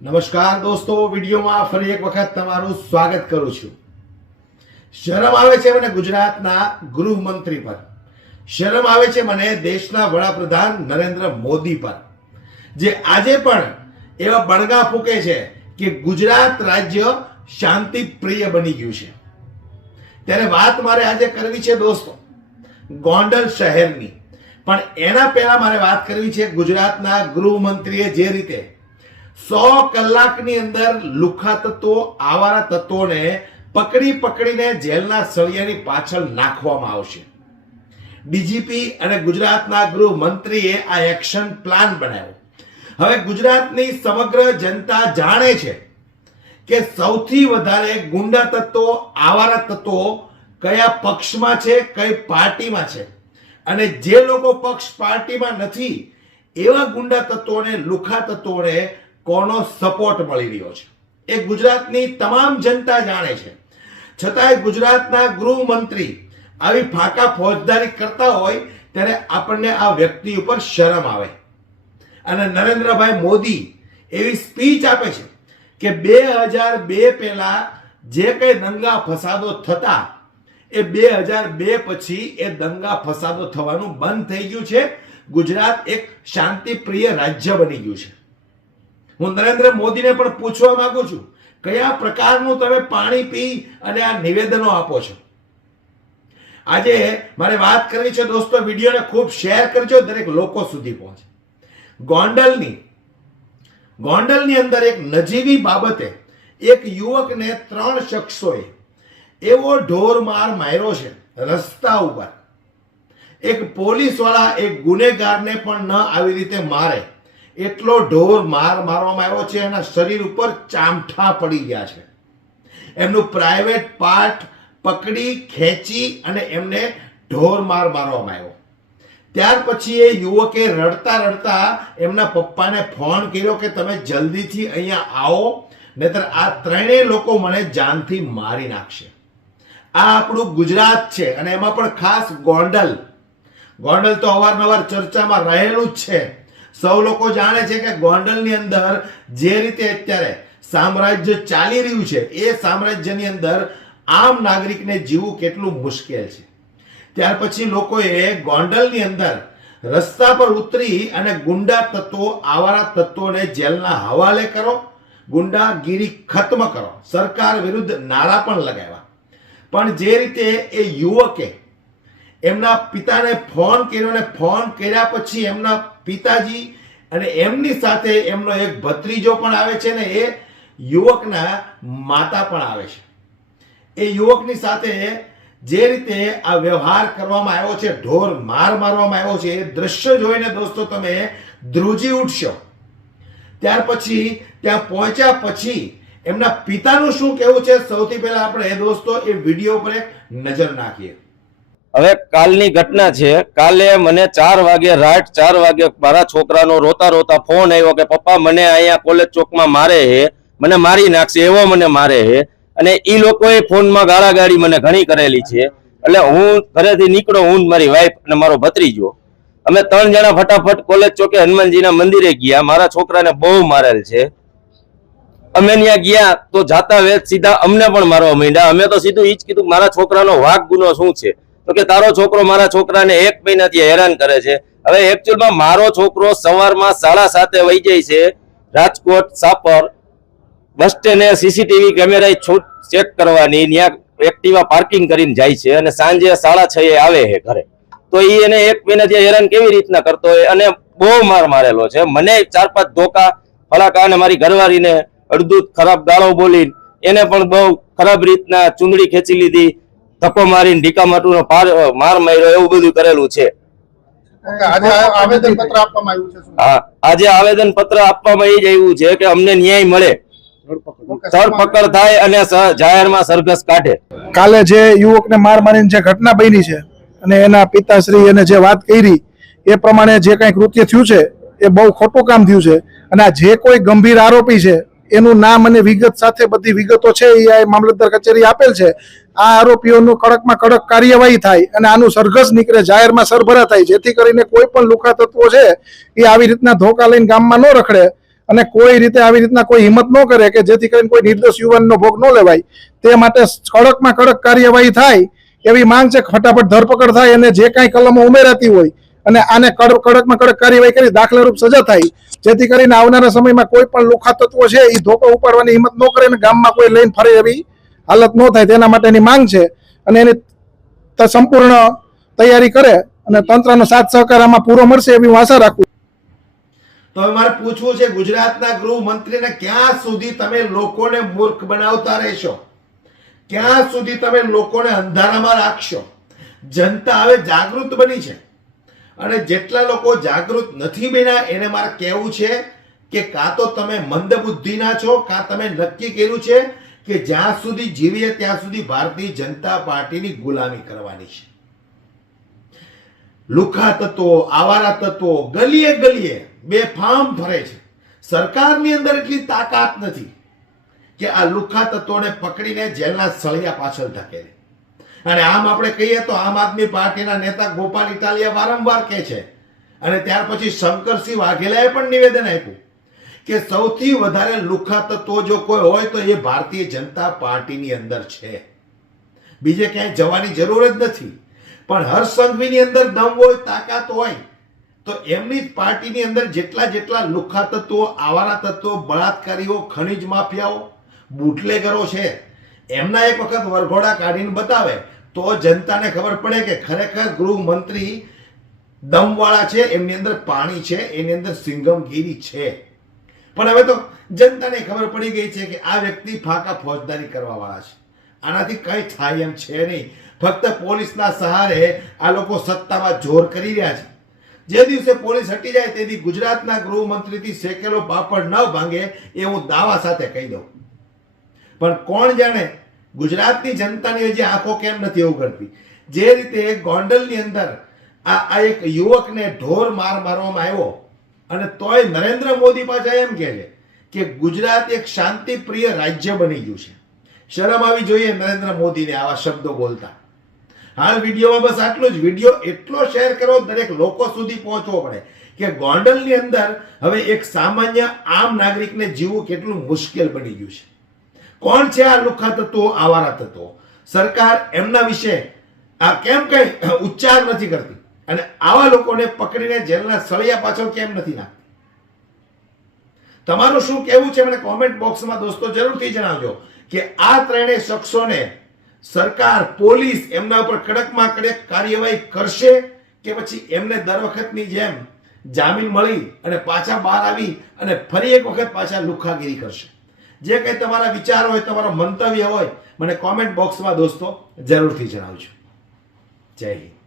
નમસ્કાર દોસ્તો, વિડીયોમાં ફરી એક વખત તમારું સ્વાગત કરું છું. શરમ આવે છે મને ગુજરાતના ગૃહમંત્રી પર. શરમ આવે છે મને દેશના વડાપ્રધાન નરેન્દ્ર મોદી પર. જે આજે પણ એવા બળગા ફૂકે છે કે ગુજરાત રાજ્ય શાંતિ પ્રિય બની ગયું છે. ત્યારે વાત મારે આજે કરવી છે દોસ્તો, ગોંડલ શહેરની. પણ એના પહેલા મારે વાત કરવી છે ગુજરાતના ગૃહમંત્રીએ જે રીતે સો કલાકની અંદર લુખા તત્વો, આવારા તત્વોને પકડી પકડીને જેલના સળિયાની પાછળ નાખવામાં આવશે. ડીજીપી અને ગુજરાતના ગૃહમંત્રીએ આ એક્શન પ્લાન બનાવ્યો. હવે ગુજરાતની સમગ્ર જનતા જાણે છે કે સૌથી વધારે ગુંડા તત્વો, આવારા તત્વો કયા પક્ષમાં છે, કઈ પાર્ટીમાં છે? અને જે લોકો પક્ષ પાર્ટીમાં નથી, એવા ગુંડા તત્વોને, લુખા તત્વોને કોનો સપોર્ટ મળી રહ્યો છે? એ ગુજરાતની તમામ જનતા જાણે છે. છતાંય ગુજરાતના ગૃહમંત્રી આવી ફાંકા ફોજદારી કરતા હોય, ત્યારે આપણને આ વ્યક્તિ ઉપર શરમ આવે. અને નરેન્દ્રભાઈ મોદી એવી સ્પીચ આપે છે કે બે હજાર બે પહેલા જે કંઈ દંગા ફસાદો થતા, એ બે હજાર બે પછી એ દંગા ફસાદો થવાનું બંધ થઈ ગયું છે. ગુજરાત એક શાંતિપ્રિય રાજ્ય બની ગયું છે. હું નરેન્દ્ર મોદીને પણ પૂછવા માંગુ છું, કયા પ્રકારનું તમે પાણી પી અને આ નિવેદનો આપો છો? આજે મારે વાત કરવી છે દોસ્તો, વિડીયોને ખૂબ શેર કરજો, દરેક લોકો સુધી પહોંચે. ગોંડલની ગોંડલની અંદર એક નજીવી બાબતે એક યુવકને ત્રણ શખ્સોએ એવો ઢોર માર માર્યો છે, રસ્તા ઉપર. એક પોલીસવાળા એક ગુનેગારને પણ ન આવી રીતે મારે. એટલો ઢોર માર મારવામાં આવ્યો છે, એના શરીર ઉપર ચામઠા પડી ગયા છે. એમનું પ્રાઇવેટ પાર્ટ પકડી, ખેંચી અને એમને ઢોર માર મારવામાં આવ્યો. ત્યાર પછી એ યુવકે રડતા રડતા એમના પપ્પાને ફોન કર્યો કે તમે જલ્દીથી અહીંયા આવો, નહીતર આ ત્રણેય લોકો મને જાનથી મારી નાખશે. આ આપણું ગુજરાત છે અને એમાં પણ ખાસ ગોંડલ. ગોંડલ તો અવારનવાર ચર્ચામાં રહેલું જ છે. સૌ લોકો જાણે છે કે ગોંડલની અંદર જે રીતે અત્યારે સામ્રાજ્ય ચાલી રહ્યું છે, એ સામ્રાજ્યની અંદર આમ નાગરિકને જીવવું કેટલું મુશ્કેલ છે. ત્યાર પછી લોકોએ ગોંડલની અંદર રસ્તા પર ઉતરી અને ગુંડા તત્વો, આવારા તત્વોને જેલના હવાલે કરો, ગુંડાગીરી ખત્મ કરો. સરકાર વિરુદ્ધ નારા પણ લગાવ્યા. પણ જે રીતે એ યુવકે એમના પિતાને ફોન કર્યો અને ફોન કર્યા પછી એમના પિતાજી અને એમની સાથે એમનો એક ભત્રીજો પણ આવે છે ને એ યુવકના માતા પણ આવે છે. એ યુવકની સાથે જે રીતે આ વ્યવહાર કરવામાં આવ્યો છે, ઢોર માર મારવામાં આવ્યો છે, એ દ્રશ્ય જોઈને દોસ્તો તમે ધ્રુજી ઉઠશો. ત્યાર પછી, ત્યાં પહોંચ્યા પછી એમના પિતાનું શું કહેવું છે? સૌથી પહેલા આપણે દોસ્તો એ વીડિયો પર એક નજર નાખીએ. હવે કાલની ઘટના છે. કાલે મને ચાર વાગે રાત ચાર વાગે મારા છોકરાનો રોતા રોતા ફોન આવ્યો કે, પપ્પા, મને અહીંયા કોલેજ ચોકમાં મારે હે. મને મારી નાખશે, એવો મને મારે હે. અને એ લોકોએ ફોનમાં ગાળાગાળી મને ઘણી કરેલી છે. એટલે હું ઘરેથી નીકળો, હું મારી વાઈફ અને મારો ભત્રીજો. અમે ત્રણ જણા ફટાફટ કોલેજ ચોકે હનુમાનજીના મંદિરે ગયા. મારા છોકરાને બહુ મારેલ છે. અમે ત્યાં ગયા તો જાતા વેત સીધા અમને પણ મારવા માંડ્યા. અમે તો સીધું ઈ જ કીધું મારા છોકરાનો વાઘ ગુનો શું છે? તો કે તારો છોકરો મારા છોકરાને એક મહિનાથી હેરાન કરે છે. હવે એકચ્યુઅલમાં મારો છોકરો સવારમાં સાડા સાતે વહી જાય છે રાજકોટ સાપર. બસ સ્ટેન્ડે સીસીટીવી કેમેરા છૂટ ચેક કરવાની ત્યાં એક્ટિવા પાર્કિંગ કરીને જાય છે અને સાંજે સાડા છ આવે છે ઘરે. તો એ એને એક મહિનાથી હેરાન કેવી રીતના કરતો હોય અને બહુ માર મારેલો છે. મને ચાર પાંચ ધોકા ફલાકા અને મારી ઘરવાળીને અડધું ખરાબ ગાળો બોલી એને પણ બહુ ખરાબ રીતના ચૂંદડી ખેંચી લીધી. ધક્કો મારીને ઢીકા માટુનો માર માર્યો એવું બધું કરેલું છે. આજે આવેદન પત્ર આપવામાં આવ્યું છે શું? હા આજે આવેદન પત્ર આપવામાં એ જ આવ્યું છે કે અમને ન્યાય મળે. ધરપકડ. થાય અને જાહેરમાં સરઘસ કાઢે. કાલે જે યુવકને માર મારીને જે ઘટના બની છે અને એના પિતાશ્રી એને જે વાત કરી એ પ્રમાણે જે કઈ કૃત્ય થયું છે એ બહુ ખોટું કામ થયું છે. અને આ જે કોઈ ગંભીર આરોપી છે એનું નામ અને વિગત સાથે બધી વિગતો છે, એ આ મામલતદાર કચેરી આપેલ છે. આ આરોપીઓનું કડકમાં કડક કાર્યવાહી થાય અને આનું સરઘસ નીકળે, જાહેરમાં સરભરા થાય, જેથી કરીને કોઈ પણ લુખા તત્વો છે, એ આવી રીતના ધોકા લઈને ગામમાં ન રખડે અને કોઈ રીતે આવી રીતના કોઈ હિંમત ન કરે કે જેથી કરીને કોઈ નિર્દોષ યુવાનનો ભોગ ન લેવાય. તે માટે કડકમાં કડક કાર્યવાહી થાય એવી માંગ છે ફટાફટ ધરપકડ થાય અને જે કાંઈ કલમો ઉમેરાતી હોય અને આને કડક કડકમાં કડક કાર્યવાહી કરી, દાખલારૂપ સજા થાય. જેથી કરીને આવનારા સમયમાં કોઈ પણ લુખા તત્વો છે એ ધોકો ઉપાડવાની હિંમત ન કરે અને ગામમાં કોઈ લઈને ફરે એવી હાલત ન થાય. તેના માટેની માંગ છે અને એની સંપૂર્ણ તૈયારી કરે અને તંત્રનો સાથ સહકાર આમાં પૂરો મળશે એવી હું આશા રાખું તો હવે મારે પૂછવું છે, ગુજરાતના ગૃહમંત્રીને ક્યાં સુધી તમે લોકોને મૂર્ખ બનાવતા રહેશો? ક્યાં સુધી તમે લોકોને અંધારામાં રાખશો? જનતા હવે જાગૃત બની છે. અને જેટલા લોકો જાગૃત નથી બન્યા, એને મારે કહેવું છે કે કાં તો તમે મંદબુદ્ધિના છો, કાં તમે નક્કી કર્યું છે કે જ્યાં સુધી જીવીએ ત્યાં સુધી ભારતીય જનતા પાર્ટીની ગુલામી કરવાની છે. લુખા તત્વો, આવારા તત્વો, ગલીએ ગલીએ બે ફામ ફરે છે. સરકારની અંદર એટલી તાકાત નથી કે આ લુખા તત્વોને પકડીને જેલના સળિયા પાછળ ધકેલે. અને આમ આપણે કહીએ તો આમ આદમી પાર્ટીના નેતા ગોપાલ ઇટાલિયા વારંવાર કહે છે. અને ત્યાર પછી શંકરસિંહ વાઘેલાએ પણ નિવેદન આપ્યું કે સૌથી વધારે લુખા તત્વો જો કોઈ હોય તો એ ભારતીય જનતા પાર્ટીની અંદર છે. બીજે ક્યાંય જવાની જરૂર જ નથી. પણ હર્ષ સંઘવીની અંદર દમ હોય, તાકાત હોય, તો એમની જ પાર્ટીની અંદર જેટલા જેટલા લુખા તત્વો, આવારા તત્વો, બળાત્કારીઓ, ખનિજ માફિયાઓ, બુટલેગરો છે, એમના એક વખત વરઘોડા કાઢીને બતાવે તો જનતાને ખબર પડે કે ખરેખર ગૃહમંત્રી દમવાળા છે, એમની અંદર પાણી છે, એની અંદર સિંગમગીરી છે. પણ હવે તો જનતાને ખબર પડી ગઈ છે કે આ વ્યક્તિ ફાકા ફોજદારી કરવા વાળા છે. આનાથી કંઈ થાય એમ છે નહીં. ફક્ત પોલીસના સહારે આ લોકો સત્તામાં જોર કરી રહ્યા છે. જે દિવસે પોલીસ હટી જાય તે દી ગુજરાતના ગૃહમંત્રીથી શેકેલો પાપડ ન ભાંગે એ હું દાવા સાથે કહી દઉં. પણ કોણ જાણે ગુજરાતની જનતાની હજી આંખો કેમ નથી એવું કરતી? જે રીતે ગોંડલની અંદર આ આ એક યુવકને ઢોર માર મારવામાં આવ્યો અને તોય નરેન્દ્ર મોદી પાછા એમ કહે છે કે ગુજરાત એક શાંતિપ્રિય રાજ્ય બની ગયું છે. શરમ આવી જોઈએ નરેન્દ્ર મોદીને આવા શબ્દો બોલતા. હાલ વિડીયોમાં બસ આટલું જ. વીડિયો એટલો શેર કરો દરેક લોકો સુધી પહોંચવો પડે કે ગોંડલની અંદર હવે એક સામાન્ય આમ નાગરિકને જીવવું કેટલું મુશ્કેલ બની ગયું છે. કોણ છે આ લુખા તત્વો આવારા તત્વો સરકાર એમના વિશે આ કેમ કઈ ઉચ્ચાર નથી કરતી? અને આવા લોકોને પકડીને જેલના સળિયા પાછળ કેમ નથી નાખતી? તમારું શું કહેવું છે? મને કોમેન્ટ બોક્સમાં દોસ્તો જરૂરથી જણાવજો કે આ ત્રણેય શખ્સોને સરકાર, પોલીસ એમના ઉપર કડકમાં કડક કાર્યવાહી કરશે કે પછી એમને દર વખતની જેમ જામીન મળી અને પાછા બહાર આવી અને ફરી એક વખત પાછા લુખાગીરી કરશે? જે કંઈ તમારા વિચારો હોય, તમારો મંતવ્ય હોય, મને કોમેન્ટ બોક્સમાં દોસ્તો જરૂરથી જણાવજો. જય હિન્દ.